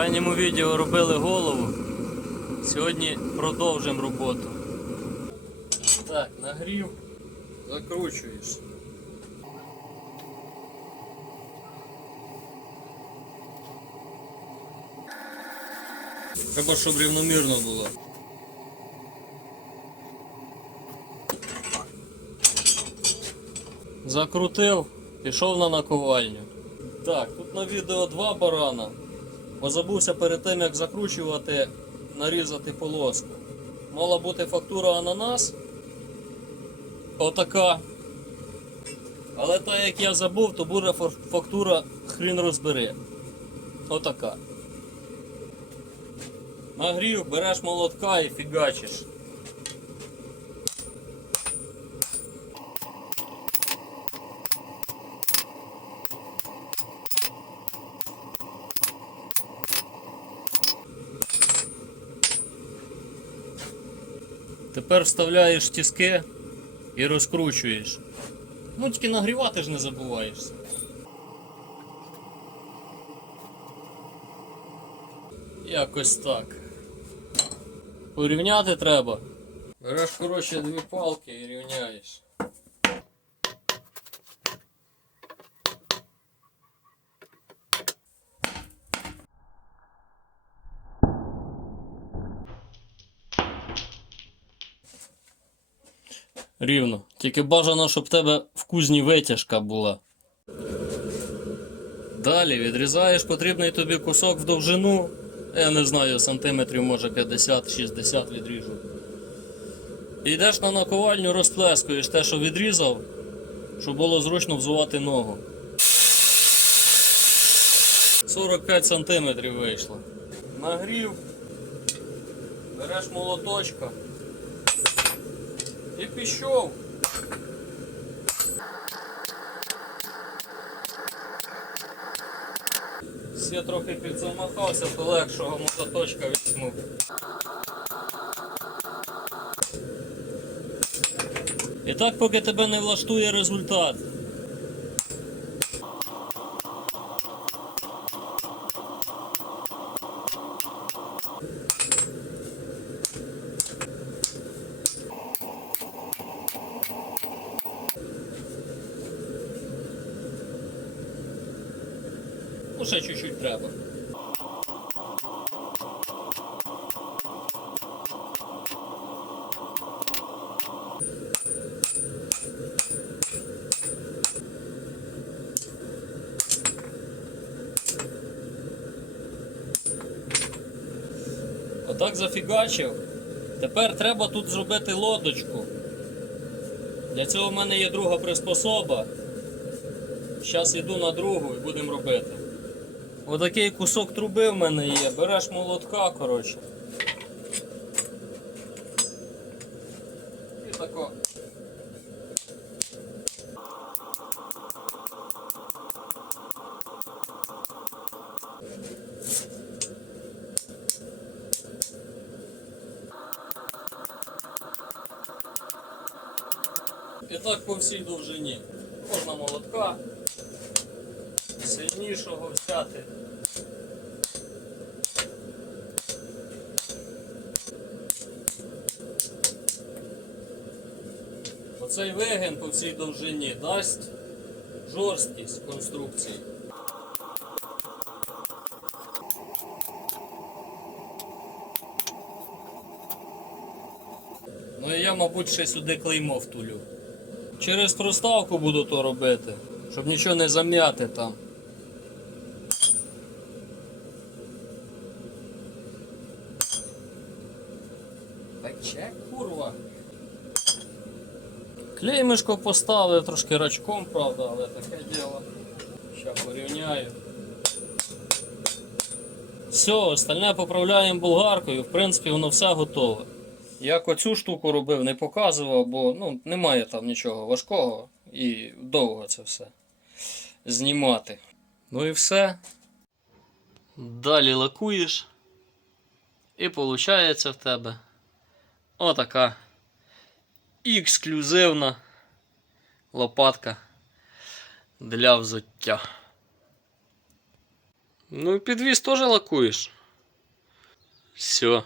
крайньому відео робили голову. Сьогодні продовжимо роботу. Так, нагрів, закручуєш. Треба, щоб рівномірно було. Закрутив, пішов на наковальню. Так, тут на відео два барана. Бо забувся перед тим як закручувати, нарізати полоску. Мала бути фактура ананас. Отака. Але так як я забув, то буде фактура хрін розбери. Отака. Нагрів, береш молотка і фігачиш. Тепер вставляєш тіски і розкручуєш. Ну тільки нагрівати ж не забуваєшся. Якось так. Порівняти треба. Береш, коротше, дві палки і рівняєш. Рівно. Тільки бажано, щоб в тебе в кузні витяжка була. Далі відрізаєш потрібний тобі кусок в довжину. Я не знаю, сантиметрів може 50-60 відріжу. І йдеш на наковальню, розплескуєш те, що відрізав, щоб було зручно взувати ногу. 45 сантиметрів вийшло. Нагрів, береш молоточка і пішов. Все трохи підзамахався, то легшого мототочка візьму. І так, поки тебе не влаштує результат. Ну, чуть-чуть треба. Отак зафігачив. Тепер треба тут зробити лодочку. Для цього в мене є друга приспособа. Зараз йду на другу і будемо робити. Отакий кусок труби в мене є. Береш молотка, коротше. І тако. І так по всій довжині. Можна молотка сильнішого взяти. Оцей вигин по всій довжині дасть жорсткість конструкції. Ну і я, мабуть, ще сюди клеймо втулю. Через проставку буду то робити, щоб нічого не зам'яти там. Пече, курва. Клеймишко поставив трошки рачком, правда, але таке діло. Ща порівняю. Все, остальне поправляємо болгаркою, в принципі, воно все готове. Як оцю штуку робив, не показував, бо ну, немає там нічого важкого і довго це все знімати. Ну і все. Далі лакуєш. І виходить в тебе отака ексклюзивна лопатка для взуття. Ну, і підвіз теж лакуєш. Все.